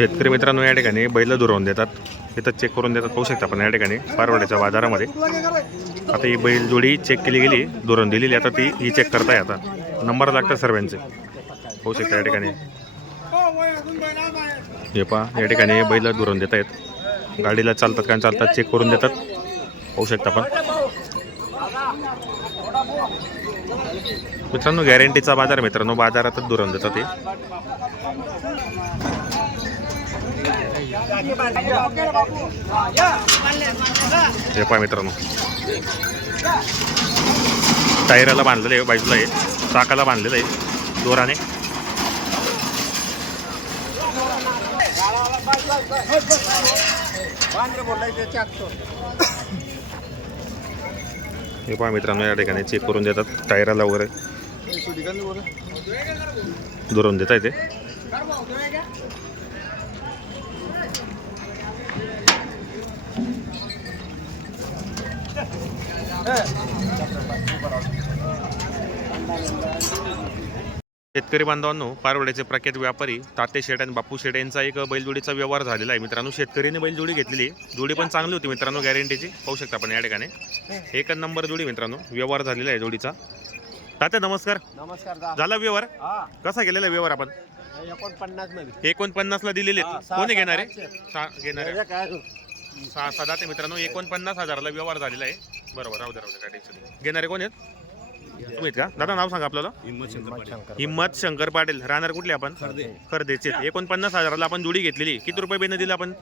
शेतकरी मित्रांनो या ठिकाणी बैल दुरवून देतात. इथं चेक करून देतात. पाहू शकता आपण या ठिकाणी पारवड्याच्या बाजारामध्ये. आता ही बैल जोडी चेक केली गेली दुरून दिलेली. आता ती ही चेक करताय आता. नंबर लागतात सर्वांचे. पाहू शकता या ठिकाणी. हे पहा या ठिकाणी बैल दुरून देत आहेत गाडीला चालतात का चालतात चेक करून देतात. पाहू शकता आपण. मित्रांनो गॅरंटीचा बाजार मित्रांनो. बाजारातच दुरून देतात ते हे पहा मित्रांनो. टायराला बांधलेलं आहे बाजूला आहे. चाकाला बांधलेलं आहे दोराने. हे पहा मित्रांनो या ठिकाणी चेक करून देतात. टायराला वगैरे दुरून देत आहे शेतकरी बांधवांनो पारवड्याचे प्रख्यात व्यापारी ताते शेट आणि बापू शेट यांचा एक बैलजोडीचा व्यवहार झालेला आहे. मित्रांनो शेतकरीने बैलजोडी घेतलेली आहे. जोडी पण चांगली होती मित्रांनो गॅरंटीची पाहू शकता आपण या ठिकाणी. एकच नंबर जोडी मित्रांनो व्यवहार झालेला आहे जोडीचा. तात्या नमस्कार. नमस्कार झाला व्यवहार? कसा केलेला आहे व्यवहार आपण? एकोणपन्नास ला दिलेले कोणी घेणार आहे? घेणार सहा ते मित्रांनो एकोणपन्नास हजाराला व्यवहार झालेला आहे. बरोबर राहू दे राहू दे काय टेन्शन नाही. घेणारे कोण आहेत? तुम्ही आहेत का? दादा नाव सांगा आपल्याला. हिम्मत शंकर पाटील. राहणार कुठले आपण? खरदेचे एकोणपन्नास हजाराला आपण जोडी घेतलेली किती रुपये बेन दिला आपण?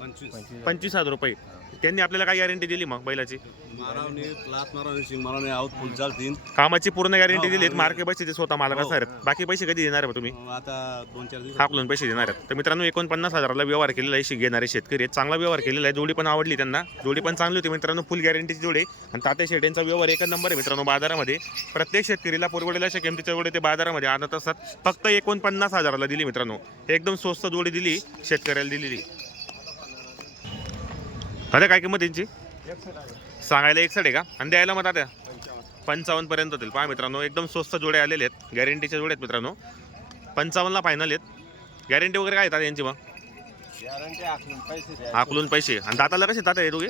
पंचवीस हजार रुपये. त्यांनी आपल्याला काय गॅरंटी दिली मग बैलाची? मारावणे लात मारावणे शिंग मारावणे आऊत फुल चालतील कामाची पूर्ण गॅरंटी दिली मार्के पैसे ते स्वतः मालक असणार आहेत बाकी पैसे कधी देणार आहे तुम्ही? आता दोन चार दिवस. हाकलून पैसे देणार आहेत. तर मित्रांनो एकोणपन्नास हजाराला व्यवहार केलेला आहे शे- घेणारे शेतकरी आहेत. चांगला व्यवहार केलेला आहे. जोडी पण आवडली त्यांना. जोडी पण चांगली होती मित्रांनो फुल गॅरंटीची जोडी. आणि तात्या शेट्यांचा व्यवहार एकच नंबर आहे मित्रांनो बाजारामध्ये. प्रत्येक शेतकरीला पुरवडेला अशा किमतीच्या जोडी ते बाजारामध्ये आणत असतात. फक्त एकोणपन्नास हजाराला दिली मित्रांनो. एकदम स्वस्त जोडी दिली शेतकऱ्याला दिलेली. तात्या काय किंमत त्यांची सांगायला एकसठ आहे का? आणि द्यायला मग तात्या पंचावन्न पर्यंत होतील. पहा मित्रांनो एकदम स्वस्त जोडे आलेले आहेत. गॅरंटीच्या जोड्या आहेत मित्रांनो. पंचावन्नला फायनल आहेत. गॅरंटी वगैरे काय येतात यांची मग? आकलून पैसे आणि दाताला कसे दाता दोघे?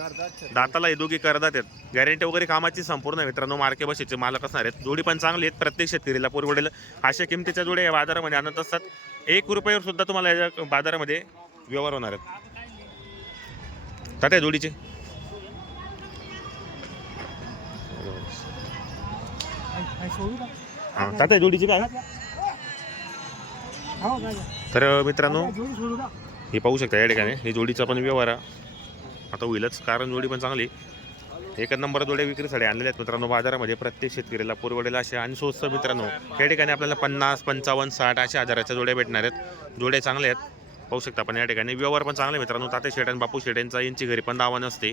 दाताला हे दोघे करतात आहेत. गॅरंटी वगैरे कामाची संपूर्ण आहे मित्रांनो. मार्के बसेचे मालक असणार आहेत. जोडी पण चांगली आहेत. प्रत्येक शेतकरीला पुरवडेल अशा किमतीच्या जोड्या या बाजारामध्ये आणत असतात. एक रुपयावर सुद्धा तुम्हाला या बाजारामध्ये व्यवहार होणार आहेत. तात्या जोडीचे. हां तात्या जोडीची काय तर मित्रांनो हे पाहू शकता या ठिकाणी हे जोडीचा पण व्यवहार आहे. आता होईलच कारण जोडी पण चांगली. एकच नंबर जोड्या विक्रीसाठी आणलेल्या आहेत मित्रांनो बाजारामध्ये प्रत्येक शेतकऱ्याला पुरवडेल अशा आणि स्वस्त मित्रांनो या ठिकाणी आपल्याला पन्नास पंचावन्न साठ अशा हजाराच्या जोड्या भेटणार आहेत. जोड्या चांगल्या आहेत. पाहू शकता आपण या ठिकाणी. व्यवहार पण चांगले मित्रांनो. ताते शेट आणि बापू शेट्यांचा यांची घरी पण दावा नसते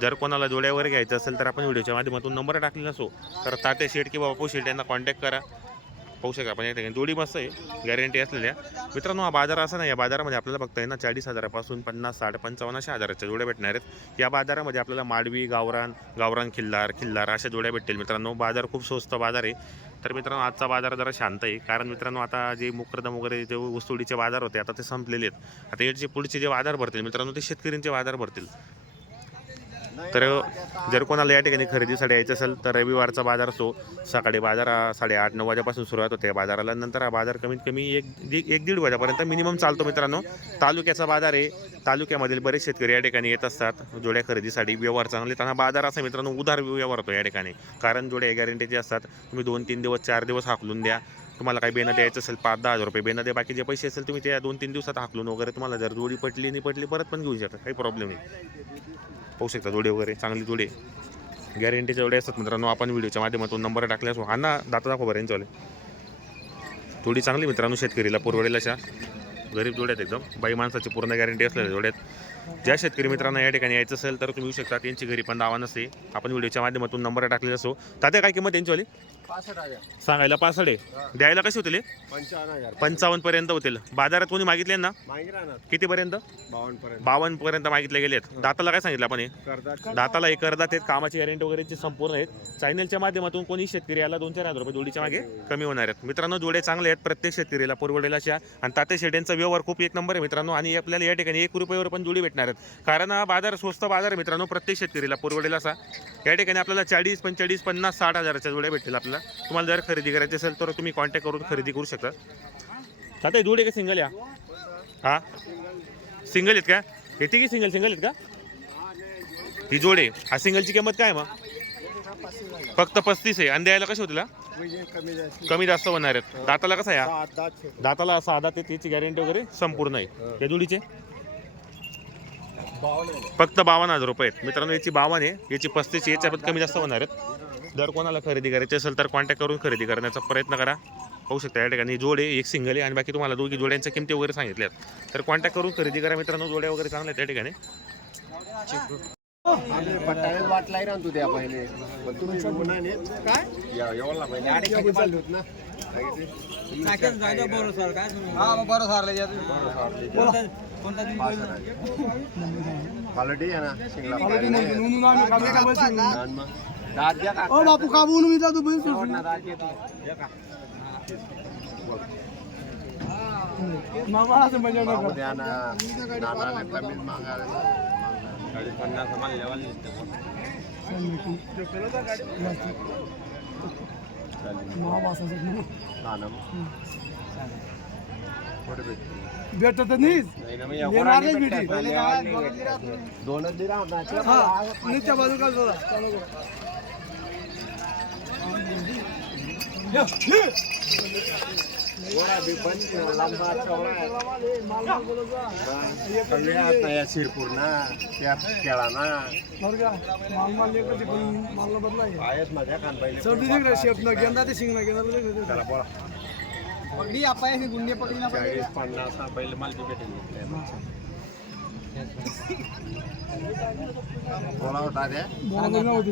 जर कोणाला जोड्यावर घ्यायचं असेल तर आपण व्हिडिओच्या माध्यमातून नंबर टाकलेला असो तर ताते शेट किंवा बापू शेट यांना कॉन्टॅक्ट करा. पाहू शकता आपण या ठिकाणी. जोडी मस्त आहे. गॅरंटी असलेल्या. मित्रांनो हा बाजार असा नाही या बाजारामध्ये आपल्याला फक्त आहे ना चाळीस हजारापासून पन्नास साठ पंचावन्न अशा हजाराच्या जोड्या भेटणार आहेत. या बाजारामध्ये आपल्याला माडवी गावरान गावरान खिल्लार खिल्लार अशा जोड्या भेटतील. मित्रांनो बाजार खूप स्वस्त बाजार आहे. तर मित्रांनो आजचा बाजार जरा शांत आहे. कारण मित्रांनो आता जे मुक्रदम वगैरे जे वस्तुडीचे बाजार होते आता ते संपलेले आहेत. आता याचे पुढचे जे बाजार भरतील मित्रांनो ते शेतकऱ्यांचे बाजार भरतील. तर जर कोणाला या ठिकाणी खरेदीसाठी यायचं असेल तर रविवारचा बाजार असो सकाळी बाजार साडेआठ नऊ वाजेपासून सुरुवात होते या बाजाराला. नंतर हा बाजार कमीत कमी एक दि- एक दीड वाजेपर्यंत मिनिमम चालतो मित्रांनो. तालुक्याचा बाजार आहे. तालुक्यामधील बरेच शेतकरी या ठिकाणी येत असतात जोड्या खरेदीसाठी. व्यवहार चांगले त्यांना बाजार असा मित्रांनो उधार व्यवहार होतो या ठिकाणी. कारण जोड्या गॅरंटीचे असतात तुम्ही दोन तीन दिवस चार दिवस हाकलून द्या. तुम्हाला काही बेनं द्यायचं असेल पाच दहा हजार रुपये बेनं द्या. बाकी जे पैसे असेल तुम्ही त्या दोन तीन दिवसात हाकलून वगैरे तुम्हाला जर जोडी पटली नाही पटली परत पण घेऊ शकता. काही प्रॉब्लेम नाही. पाहू शकता जोडे वगैरे चांगली जोडी गॅरंटीच्या जोडी असतात मित्रांनो आपण व्हिडिओच्या माध्यमातून नंबर टाकले असो. हा ना दाता दाखवा बरं यांच्यावाले जोडी चांगली मित्रांनो शेतकरीला पुरवडेल अशा गरीब जोड्यात एकदम. बाई माणसाची पूर्ण गॅरंटी असलेल्या जोड्यात ज्या शेतकरी मित्रांना या ठिकाणी यायचं असेल तर तुम्ही येऊ शकता. त्यांची घरी पण दावा नसते. आपण व्हिडिओच्या माध्यमातून नंबर टाकलेला असो. तात्या काय किंमत त्यांच्यावाली पासष्ट हजार. सांगायला पासष्ट आहे. द्यायला कसे होतील हे? पंचावन्न हजार. पंचावन्न पर्यंत होतील. बाजारात कोणी मागितले ना? मागे राहणार किती पर्यंत बावन्न पर्यंत. बावन्न पर्यंत मागितले गेलेत. दाताला काय सांगितलं आपण हे? करतात दाताला हे करतात आहेत कामाची गॅरंटी वगैरेची संपूर्ण आहेत. चॅनलच्या माध्यमातून कोणी शेतकरी याला दोन चार हजार रुपये जोडीच्या मागे कमी होणार आहेत. मित्रांनो जोडे चांगले आहेत. प्रत्येक शेतकरीला परवडेल अशा. आणि ताते शेड्यांचा व्यवहार खूप एक नंबर आहे मित्रांनो. आणि आपल्याला या ठिकाणी एक रुपयावर पण जोडी भेटणार आहेत. कारण हा बाजार स्वस्त बाजार आहे मित्रांनो. प्रत्येक शेतकरीला परवडेल असा. या ठिकाणी आपल्याला चाळीस पंचेचाळीस पन्नास साठ हजाराच्या जोड्या भेटतील आपल्याला. तुम्हाला जर खरेदी करायची असेल तर तुम्ही कॉन्टॅक्ट करून खरेदी करू शकता. ताते जोडे का सिंगल या? हा? सिंगल आहेत का? येते की सिंगल सिंगल आहेत का? ही जोडे हा सिंगलची किंमत काय आहे मग? फक्त पस्तीस आहे. आणि द्यायला कशी होतील हा? कमी जास्त होणार आहेत. दाताला कसा आहे हा? दाताला साधा ते त्याची गॅरंटी वगैरे संपूर्ण आहे. या जोडीचे. फक्त बावन्न हजार रुपये आहेत. मित्रांनो याची बावन्न आहे. याची पस्तीस आहे. याच्यात कमी जास्त होणार आहेत. जर कोणाला खरेदी करायची असेल तर कॉन्टॅक्ट करून खरेदी करण्याचा प्रयत्न करा. पाहू शकता या ठिकाणी जोडे एक सिंगल आहे आणि बाकी तुम्हाला दोघी जोड्यांच्या किमती वगैरे सांगितल्यात. तर कॉन्टॅक्ट करून खरेदी करा मित्रांनो जोड्या वगैरे चांगल्या त्या ठिकाणी. आम्ही पट्टाळ्यात वाटलाय ना तू त्या पहिले. पण तुम्ही उन्हाने काय? एवढा पहिले अडीच किती चालले होत ना. क्वालिटी आहे. ना दात द्या का? बापू काबून मी जातो बैल घेतला. का? मामा असं मजा भाऊ द्या ना. नानाने कमीच मागायला गाडी पन्नास आम्हाला लेवल मामा असं कुठे भेटते नाही. दोनच हा नित्या बाजूला जोडा चालू करा. गोरा बी पण लंबा चौडा आहे. हा. कमी आता या शिरपूर ना त्या केळा ना बरं का? माल माल लेकरं ते पण मालला बदला आहे. आहेच माझ्या कान पहिले सर्दी जिकडे शेप न गेंदा ते शिंग न गेंदा ते भेटत. त्याला बोला पगडी आपण हे गुंडे पगडी ना चाळीस पन्नास हा पहिले माल बी भेटेल बोला होता ते बरोबर नव्हती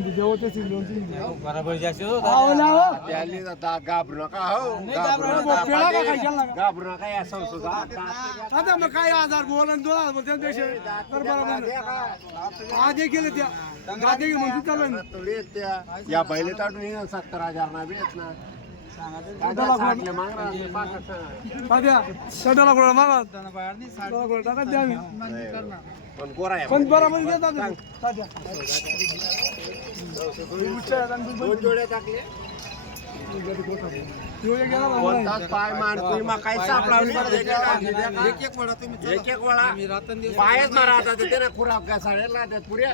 हो. त्याली आता घाबरू नका हो घाबरू नका. घाबरू नका या संसदा आता मग काय आजार बोलन दोन हजार बोल बरोबर हा देखील त्या या पहिले ताटून सत्तर हजार ना बेत ना साठले मागणार मागा टाका द्या पण गोरा आहे पण साध्या दोन जोड्या टाकले कोणताच पाय मान तुम्ही मग सापडावली एक एक वडा तुम्ही एक एक वडा पायच मारा आता ते ना खुराप का साडेल त्यात पुऱ्या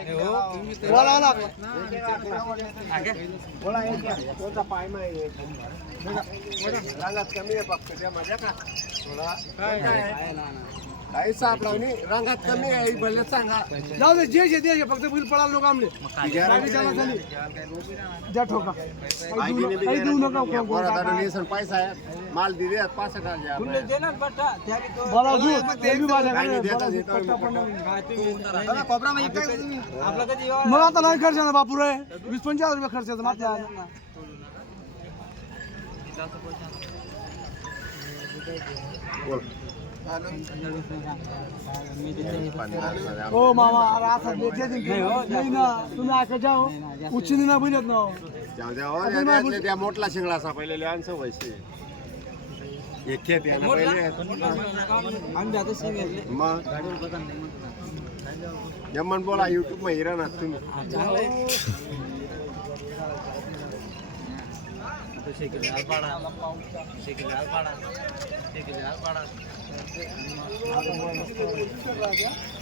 कोणता पाय माय रंगात कमी आहे फक्त त्या माझ्या का? थोडा काय? काही सापडावली रंगात कमी आहे ही भले सांगा. जाऊ दे जे शेती आहे, फक्त बिल पडायला नको आमले. द्या ठोका. काही देऊ नका-. पैसा आहे. माल दिले पाच हजार बोला तू, ते बी पडणार नाही. मग आता नाही खर्च आहे ना बापू रे वीस पंचवीस हजार रुपये खर्च येतो मागच्या बोल हो मामा अरे असं लेते दिन नाही ना तुम्ही ऐका जाओ उच्चिनी ना बोलत ना जाऊ द्या हो, या त्यातले त्या मोठला शिंगडा असा पहिले लहानसं व्हायचे एक खेप आहे ना पहिले मग जमन बोला युट्यूबमध्ये हिरा ना तुम्ही त्याला बांधा जा ना, बांध. बांध.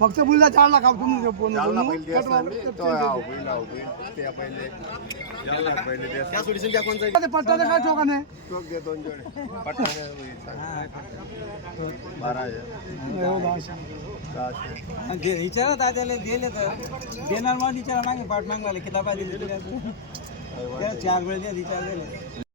फक्त मुलीला चार लाख तुम्ही फोन पट्टाचं काय ठोका नाही? टोक दे दोन जोडे. पटकन बैल सांग. बारा हजार. सहाशे. विचारा दादाला दिले तर देणार मग विचारा मागे पाठ मागवाले किताबा दिली चार वेळ विचार दिले